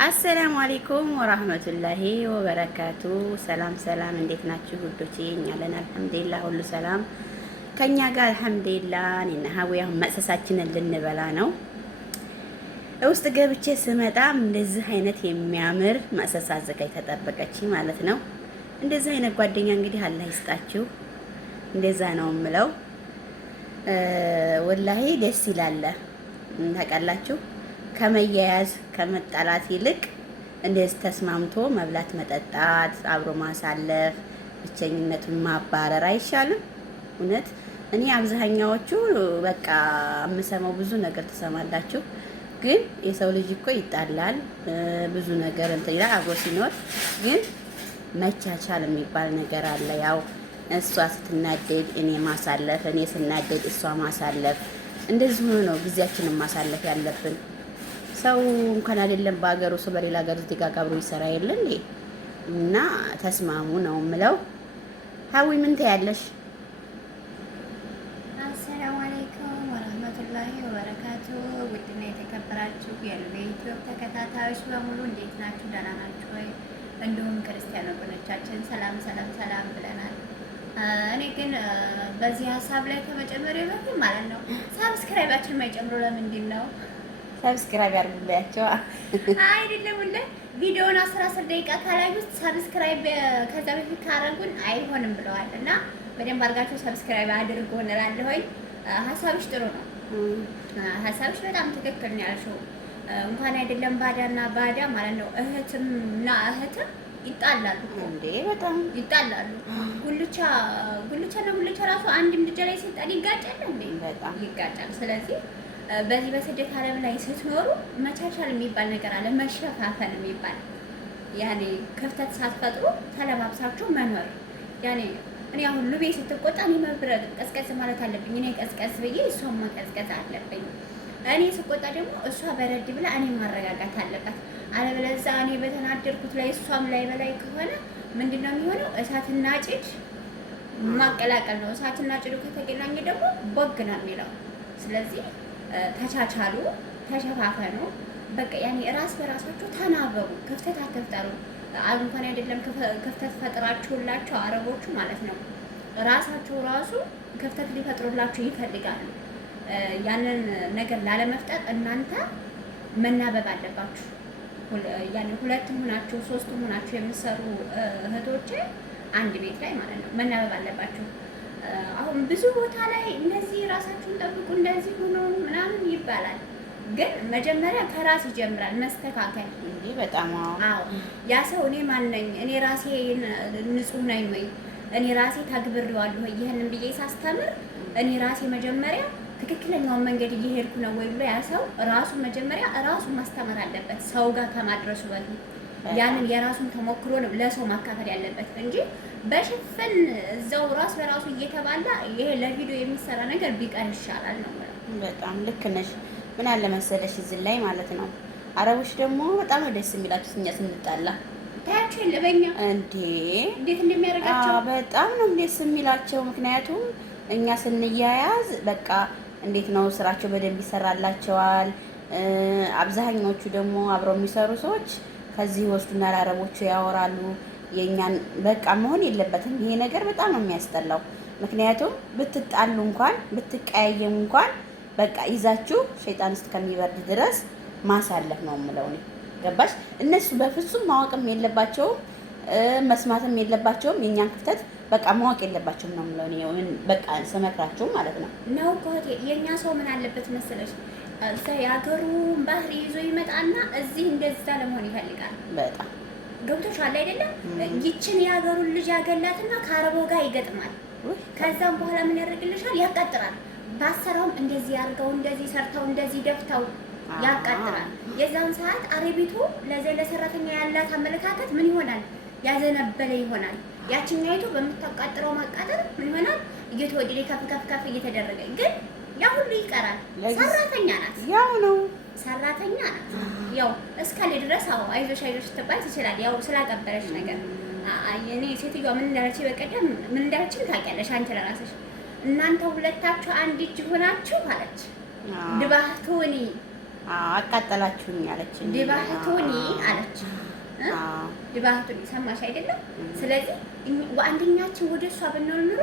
አሰላሙ አለይኩም ወራህመቱላሂ ወበረካቱ። ሰላም ሰላም፣ እንዴት ናችሁ ውዶቼ? እኛ አለን አልሐምዱሊላህ፣ ሁሉ ሰላም ከኛ ጋር አልሐምዱሊላህ። እኔና ሀዊያ መቅሰሳችንን ልንበላ ነው። ውስጥ ገብቼ ስመጣም እንደዚህ አይነት የሚያምር መቅሰስ አዘጋጅ ተጠበቀች ማለት ነው። እንደዚህ አይነት ጓደኛ እንግዲህ አላህ ይስጣችሁ። እንደዛ ነው የምለው። ወላሂ ደስ ይላል። ታውቃላችሁ ከመያያዝ ከመጣላት ይልቅ እንደዚህ ተስማምቶ መብላት መጠጣት፣ አብሮ ማሳለፍ፣ ብቸኝነቱን ማባረር አይሻልም? እውነት እኔ አብዛኛዎቹ በቃ የምሰማው ብዙ ነገር ትሰማላችሁ፣ ግን የሰው ልጅ እኮ ይጣላል፣ ብዙ ነገር እንትን ይላል አብሮ ሲኖር። ግን መቻቻል የሚባል ነገር አለ። ያው እሷ ስትናደድ እኔ ማሳለፍ፣ እኔ ስናደድ እሷ ማሳለፍ፣ እንደዚህ ሆኖ ነው ጊዜያችንን ማሳለፍ ያለብን። ሰው እንኳን አይደለም በአገሩ ሰው በሌላ ሀገር ዜጋ ጋብሮ ይሰራ የለ እንዴ? እና ተስማሙ ነው የምለው። ሀዊ ምን ትያለሽ? አሰላሙ አለይኩም ወራህመቱላሂ ወበረካቱ። ውድና የተከበራችሁ የዩቲዩብ ተከታታዮች በሙሉ እንዴት ናችሁ? ደህና ናችሁ ወይ? እንዲሁም ክርስቲያን ወገኖቻችን ሰላም ሰላም ሰላም ብለናል። እኔ ግን በዚህ ሀሳብ ላይ ከመጨመር በፊት ማለት ነው ሳብስክራይባችን የማይጨምሩ ለምንድን ነው? ሰብስክራይብ ያርጉላችሁ። አይደለም ሁሌ ቪዲዮውን 10 ደቂቃ ካላዩት ሰብስክራይብ ከዛ በፊት ካረጉን አይሆንም ብለዋል እና በደንብ አድርጋችሁ ሰብስክራይብ አድርጉ እንላለሁኝ። ሀሳብሽ ጥሩ ነው። ሀሳብሽ በጣም ትክክል ነው ያልሽው። እንኳን አይደለም ባዳና ባዳ ማለት ነው እህትና እህትም ይጣላሉ እንዴ? በጣም ይጣላሉ። ጉልቻና ጉልቻ ራሱ አንድ ምድጃ ላይ ሲጣል ይጋጫል እንዴ? በጣም ይጋጫል። ስለዚህ በዚህ በስደት ዓለም ላይ ስትኖሩ መቻቻል የሚባል ነገር አለ፣ መሸፋፈን የሚባል ያኔ ክፍተት ሳትፈጥሩ ተለባብሳችሁ መኖር። ያኔ እኔ አሁን ሉቤ ስትቆጣ እኔ መብረቅ ቀዝቀዝ ማለት አለብኝ፣ እኔ ቀዝቀዝ ብዬ እሷን መቀዝቀዝ አለብኝ። እኔ ስቆጣ ደግሞ እሷ በረድ ብላ እኔ ማረጋጋት አለባት። አለበለዚያ እኔ በተናደድኩት ላይ እሷም ላይ በላይ ከሆነ ምንድነው የሚሆነው? እሳትና ጭድ ማቀላቀል ነው። እሳትና ጭዱ ከተገናኘ ደግሞ ቦግ ነው የሚለው። ስለዚህ ተቻቻሉ፣ ተሸፋፈኑ። በቃ ያኔ ራስ በራሳችሁ ተናበሩ፣ ክፍተት አትፍጠሩ። እንኳን አይደለም ክፍተት ፈጥራችሁላቸው አረቦቹ ማለት ነው ራሳቸው ራሱ ክፍተት ሊፈጥሩላችሁ ይፈልጋሉ። ያንን ነገር ላለመፍጠር እናንተ መናበብ አለባችሁ። ያኔ ሁለትም ሆናችሁ ሶስትም ሆናችሁ የምትሰሩ እህቶቼ አንድ ቤት ላይ ማለት ነው መናበብ አለባችሁ። አሁን ብዙ ቦታ ላይ እንደዚህ ራሳችሁን ጠብቁ እንደዚህ ሆኖ ምናምን ይባላል፣ ግን መጀመሪያ ከራስ ይጀምራል መስተካከል። እንዴ በጣም አዎ። ያ ሰው እኔ ማን ነኝ? እኔ ራሴ ንጹህ ነኝ ወይ? እኔ ራሴ ታግብሬዋለሁ ወይ? ይሄንን ብዬ ሳስተምር እኔ ራሴ መጀመሪያ ትክክለኛውን መንገድ እየሄድኩ ነው ወይ ብሎ ያ ሰው ራሱ መጀመሪያ ራሱ ማስተማር አለበት፣ ሰው ጋር ከማድረሱ በፊት ያንን የራሱን ተሞክሮ ነው ለሰው ማካፈል ያለበት እንጂ በሽፍን እዛው ራስ በራሱ እየተባላ ይሄ ለቪዲዮ የሚሰራ ነገር ቢቀር ይሻላል ነው። በጣም ልክ ነሽ። ምን አለ መሰለሽ እዚህ ላይ ማለት ነው አረቦች ደግሞ በጣም ነው ደስ የሚላችሁ እኛ ስንጣላ ታያችሁ ለበኛ እንዴት እንደሚያደርጋቸው በጣም ነው ደስ የሚላቸው። ምክንያቱም እኛ ስንያያዝ በቃ እንዴት ነው ስራቸው በደንብ ይሰራላቸዋል። አብዛኞቹ ደግሞ አብረው የሚሰሩ ሰዎች ከዚህ ወስዱና ለአረቦቹ ያወራሉ። የኛን በቃ መሆን የለበትም ይሄ ነገር። በጣም ነው የሚያስጠላው። ምክንያቱም ብትጣሉ እንኳን ብትቀያየሙ እንኳን በቃ ይዛችሁ ሸይጣን ውስጥ ከሚበርድ ድረስ ማሳለፍ ነው የምለው እኔ። ገባሽ? እነሱ በፍጹም ማወቅም የለባቸውም መስማትም የለባቸውም። የኛን ክፍተት በቃ ማወቅ የለባቸውም ነው የምለው እኔ። በቃ ስመክራችሁ ማለት ነው ነው ኮቴ የኛ ሰው ምን አለበት መሰለሽ እዛ የሀገሩን ባህሪ ይዞ ይመጣና እዚህ እንደዛ ለመሆን ይፈልጋል። በጣም ገብቶሻል አይደለም? ይችን የሀገሩን ልጅ ያገላትና ከአረቦ ጋር ይገጥማል። ከዛም በኋላ ምን ያደርግልሻል? ያቃጥራል። ባሰራውም እንደዚህ አድርገው እንደዚህ ሰርተው እንደዚህ ደፍተው ያቃጥራል። የዛን ሰዓት አረቢቱ ለዚህ ለሰራተኛ ያላት አመለካከት ምን ይሆናል? ያዘነበለ ይሆናል። ያችኛይቱ በምታቃጥረው ማቃጠር ምን ይሆናል? እየተወደደ ከፍ እየተደረገ ግን ያ ሁሉ ይቀራል። ሰራተኛ ናት፣ ያው ነው ሰራተኛ ናት። ያው እስካለ ድረስ አዎ አይዞሽ ትባል ትችላል። ያው ስላቀበለች ነገር እኔ ሴትዮዋ ምን እንዳለች በቀደም ምን እንዳለችም ታውቂያለሽ አንቺ ለራስሽ። እናንተ ሁለታችሁ አንድ እጅ ሆናችሁ አለች ድባህቱኒ አቃጠላችሁኝ አለች። ድባህቱኒ አለች። ድባህቱኒ ሰማሽ አይደለም? ስለዚህ አንደኛችን ወደ እሷ ብንሆን ኑሮ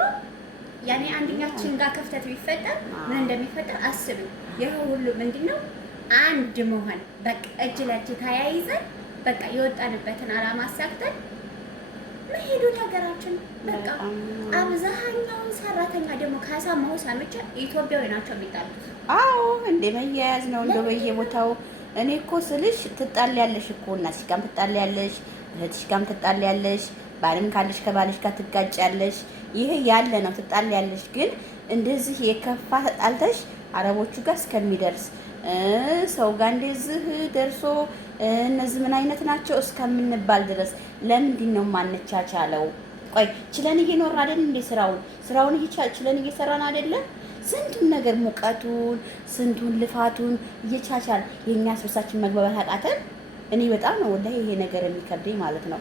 ያኔ አንደኛችን ጋር ክፍተት ቢፈጠር ምን እንደሚፈጠር አስብ። ይሄ ሁሉ ምንድነው አንድ መሆን በቃ እጅ ለእጅ ተያይዘን በቃ የወጣንበትን አላማ አሳክተን መሄዱ ሀገራችን በቃ አብዛኛውን ሰራተኛ ደግሞ ካሳማው ሳምቻ ኢትዮጵያዊ ናቸው የሚጣሉት። አዎ እንደ መያያዝ ነው እንደ በየቦታው። እኔ እኮ ስልሽ ትጣሊያለሽ እኮ እናትሽ ጋርም ትጣሊያለሽ፣ እህትሽ ጋርም ትጣሊያለሽ፣ ባልም ካለሽ ከባልሽ ጋር ትጋጫለሽ። ይሄ ያለ ነው ትጣሊያለሽ። ግን እንደዚህ የከፋ ተጣልተሽ አረቦቹ ጋር እስከሚደርስ ሰው ጋር እንደዚህ ደርሶ እነዚህ ምን አይነት ናቸው እስከምንባል ድረስ ለምንድን ነው ማንቻቻለው? ቆይ ችለን እየኖርን አይደል እንዴ? ስራውን ችለን እየሰራን አይደለም? ስንቱን ነገር ሙቀቱን፣ ስንቱን ልፋቱን እየቻቻል የኛ ስብሳችን መግባባት አቃተን። እኔ በጣም ነው ወላሂ ይሄ ነገር የሚከብደኝ ማለት ነው።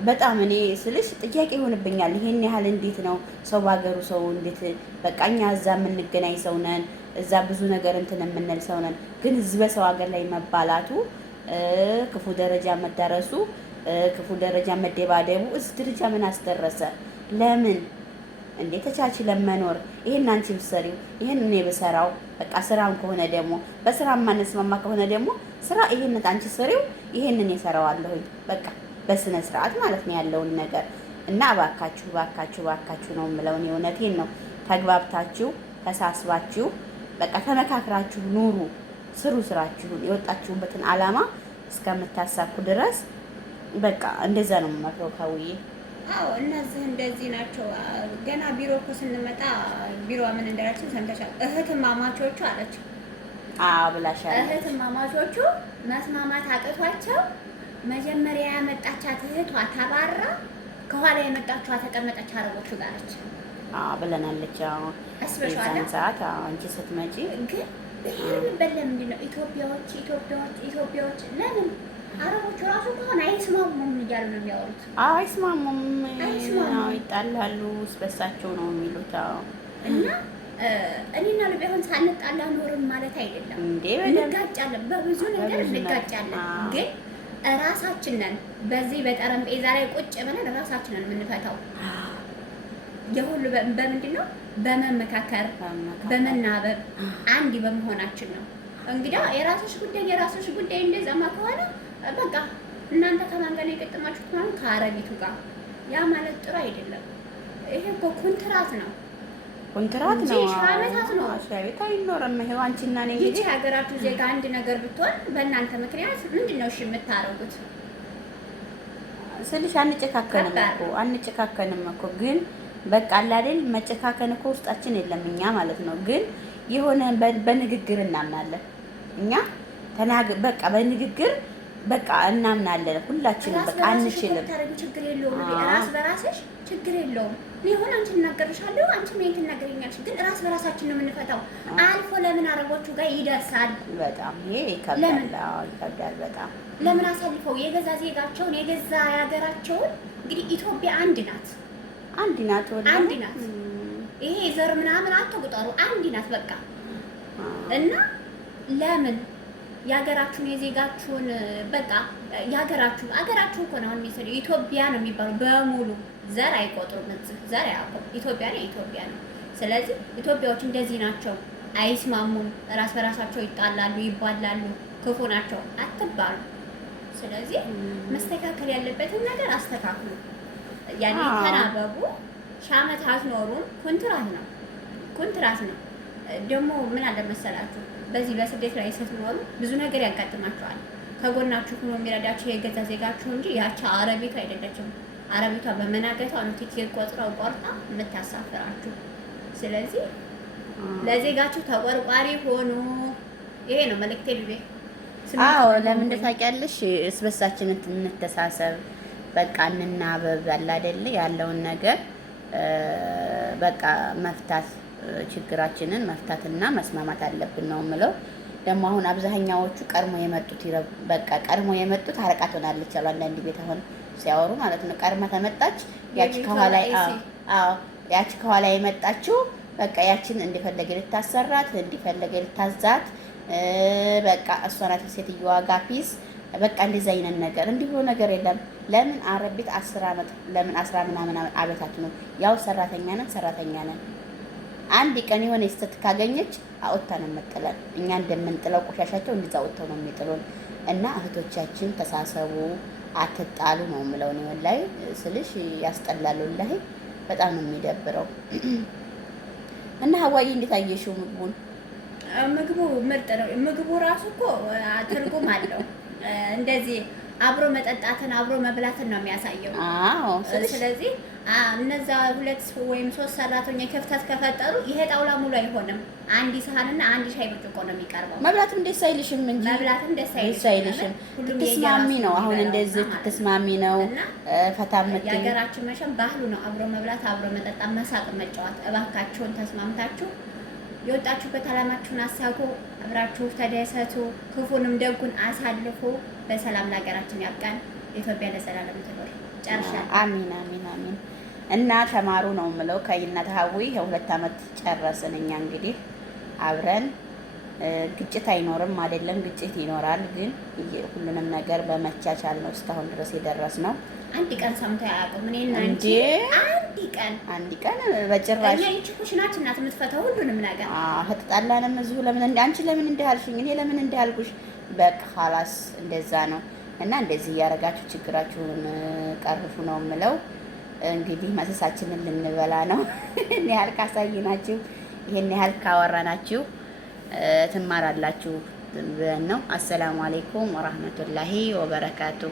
በጣም እኔ ስልሽ ጥያቄ ይሆንብኛል። ይሄን ያህል እንዴት ነው ሰው ባገሩ ሰው እንዴት በቃ እኛ እዛ የምንገናኝ ሰው ነን፣ እዛ ብዙ ነገር እንትን የምንል ሰው ነን። ግን እዚህ በሰው ሀገር ላይ መባላቱ፣ ክፉ ደረጃ መዳረሱ፣ ክፉ ደረጃ መደባደቡ እዚህ ደረጃ ምን አስደረሰ? ለምን እንዴ ተቻችለን መኖር። ይሄን አንቺ ብትሰሪው ይሄን እኔ ብሰራው በቃ ስራም ከሆነ ደግሞ በስራ ማንስማማ ከሆነ ደግሞ ስራ ይሄን አንቺ ስሪው ይሄንን እሰራዋለሁኝ በቃ በስነ ስርዓት ማለት ነው ያለውን ነገር እና እባካችሁ እባካችሁ እባካችሁ ነው የምለው። እኔ እውነቴን ነው። ተግባብታችሁ ተሳስባችሁ በቃ ተመካክራችሁ ኑሩ፣ ስሩ ስራችሁን፣ የወጣችሁበትን አላማ እስከምታሳኩ ድረስ በቃ እንደዛ ነው የምመክረው። ካውዬ አዎ እነዚህ እንደዚህ ናቸው። ገና ቢሮ እኮ ስንመጣ ቢሮ ምን እንደራችን ሰምተሻል? እህትማማቾቹ አለች። አዎ ብላሻል። እህትማማቾቹ መስማማት አቅቷቸው መጀመሪያ ያመጣቻት እህቷ ተባራ ከኋላ የመጣችዋ ተቀመጠች አረቦቹ ጋር አለች። ብለናለች። አስበሽዋል? ሰዓት አንቺ ስትመጪ ግን ይሄን በለምንድን ነው ኢትዮጵያዎች ለምን አረቦቹ ራሱ ከሆነ አይስማሙም እያሉ ነው የሚያወሩት? አይስማሙም፣ ይጣላሉ፣ ስበሳቸው ነው የሚሉት። እና እኔና ልቤ አሁን ሳንጣላ ኖርም ማለት አይደለም እንዴ። እንጋጫለን፣ በብዙ ነገር እንጋጫለን። ግን ራሳችንን በዚህ በጠረጴዛ ላይ ቁጭ ብለን ራሳችንን የምንፈታው የሁሉ በምንድን ነው? በመመካከር በመናበብ አንድ በመሆናችን ነው። እንግዲህ የራስሽ ጉዳይ እንደዛማ ከሆነ በቃ እናንተ ከማን ጋር ነው የገጠማችሁት? ማለት ከአረቢቱ ጋር። ያ ማለት ጥሩ አይደለም። ይሄ እኮ ኮንትራት ነው ነው። ሻመታት ነው። ሻቤት አይኖርም። ይሄው አንቺና እኔ እንግዲህ ይቺ ሀገራችሁ ዜጋ አንድ ነገር ብትሆን በእናንተ ምክንያት ምንድነው እሺ የምታረጉት? ስልሽ አንጨካከንም እኮ ግን በቃ አለ አይደል መጨካከን እኮ ውስጣችን የለም እኛ ማለት ነው። ግን የሆነ በንግግር እናምናለን እኛ በቃ በንግግር በቃ እናምናለን ሁላችንም። በቃ አንችልም። ችግር የለውም። ራስ በራስሽ ችግር የለውም። ይሁን አንቺ እናገርሻለሁ፣ አንቺ ምን ትናገረኛለሽ? ግን ራስ በራሳችን ነው የምንፈታው። አልፎ ለምን አረቦቹ ጋር ይደርሳል? በጣም ይሄ ይከብዳል በጣም። ለምን አሳልፈው የገዛ ዜጋቸውን የገዛ ሀገራቸውን። እንግዲህ ኢትዮጵያ አንድ ናት። ይሄ ዘር ምናምን አትቁጠሩ፣ አንድ ናት በቃ። እና ለምን የሀገራችሁን የዜጋችሁን በቃ ሀገራችሁ እኮ ነው የሚሰደው። ኢትዮጵያ ነው የሚባለው በሙሉ ዘር አይቆጥሩም። ዘር አያውቁም። ኢትዮጵያ ነው። ስለዚህ ኢትዮጵያዎች እንደዚህ ናቸው፣ አይስማሙም፣ ራስ በራሳቸው ይጣላሉ፣ ይባላሉ፣ ክፉ ናቸው አትባሉ። ስለዚህ መስተካከል ያለበትን ነገር አስተካክሉ። ያኔ ተናበቡ። ሻመት አትኖሩም። ኮንትራት ነው ደግሞ ምን አለ መሰላችሁ፣ በዚህ በስደት ላይ ስትኖሩ ብዙ ነገር ያጋጥማችኋል። ከጎናችሁ ሆኖ የሚረዳችሁ የገዛ ዜጋችሁ እንጂ ያቺ አረቢቷ አይደለችም። አረቢቷ በመናገቷ ነው ቲኬት ቆርጣ የምታሳፍራችሁ። ስለዚህ ለዜጋችሁ ተቆርቋሪ ሆኑ። ይሄ ነው መልእክቴ ልቤ። አዎ ለምን ታውቂያለሽ? እስበሳችን እንተሳሰብ፣ በቃ እንናበብ አለ አይደል? ያለውን ነገር በቃ መፍታት ችግራችንን መፍታትና መስማማት አለብን ነው የምለው። ደግሞ አሁን አብዛኛዎቹ ቀድሞ የመጡት አረቃ ትሆናለች አሉ አንዳንድ ቤት አሁን ሲያወሩ ማለት ነው። ቀድማ ተመጣች ያቺ ከኋላ የመጣችው በቃ ያችን እንደፈለገ ልታሰራት እንደፈለገ ልታዛት በቃ እሷ ናት ሴትዮዋ ጋር ፒስ በቃ እንደዛ አይነት ነገር እንዲህ ብሎ ነገር የለም። ለምን አረብ ቤት 10 ዓመት ለምን 10 ምናምን ዓመታት ነው ያው ሰራተኛ ነን። አንድ ቀን የሆነ ስህተት ካገኘች አውጥታ ነው የምጥለን። እኛ እንደምንጥለው ቆሻሻቸው እንደዛ አውጥተው ነው የሚጥሉን። እና እህቶቻችን ተሳሰቡ፣ አትጣሉ ነው የምለው ነው። ወላሂ ስልሽ ያስጠላል። ወላሂ በጣም ነው የሚደብረው። እና ሀዋዬ እንዴት አየሽው ምግቡን? ምግቡ ምርጥ ነው። ምግቡ ራሱ እኮ ትርጉም አለው። እንደዚህ አብሮ መጠጣትን አብሮ መብላትን ነው የሚያሳየው። አዎ። ስለዚህ እነዛ 2 ወይም 3 ሰራተኛ ክፍተት ከፈጠሩ ይሄ ጣውላ ሙሉ አይሆንም። አንድ ሳህንና አንድ ሻይ ብርጭቆ ነው የሚቀርበው። መብላትም ደስ አይልሽም እንጂ መብላትም ደስ አይልሽም። ትስማሚ ነው አሁን እንደዚህ ትስማሚ ነው። ፈታምት የሀገራችን መቼም ባህሉ ነው አብሮ መብላት፣ አብሮ መጠጣት፣ መሳቅ፣ መጫወት። እባካችሁን ተስማምታችሁ የወጣችሁበት አላማችሁን አሳኩ። አብራችሁ ተደሰቱ። ክፉንም ደጉን አሳልፉ። በሰላም ለሀገራችን ያብቃን። ኢትዮጵያ ለዘላለም ትኖር። ጨርሻለሁ። አሚን አሚን አሚን። እና ተማሩ ነው የምለው። ከይናት ሀዊ የ2 ዓመት ጨረስን እኛ እንግዲህ አብረን። ግጭት አይኖርም አይደለም፣ ግጭት ይኖራል፣ ግን ሁሉንም ነገር በመቻቻል ነው እስካሁን ድረስ የደረስ ነው። አንድ ቀን ሰምቶ አያውቁም። እኔና አንቺ አንድ ቀን በጭራሽ እኛ ኩሽናችን ናት የምትፈታው ሁሉንም ነገር። ተጣላንም እዚሁ ለምን አንቺ ለምን እንዲህ አልሽኝ፣ እኔ ለምን እንዲህ አልኩሽ፣ በቃ ኻላስ እንደዛ ነው። እና እንደዚህ እያደረጋችሁ ችግራችሁን ቀርፉ ነው የምለው። እንግዲህ መሰሳችንን ልንበላ ነው። ይሄን ያህል ካሳየናችሁ፣ ይሄን ያህል ካወራናችሁ ትማራላችሁ ብለን ነው። አሰላሙ አለይኩም ወራህመቱላሂ ወበረካቱ።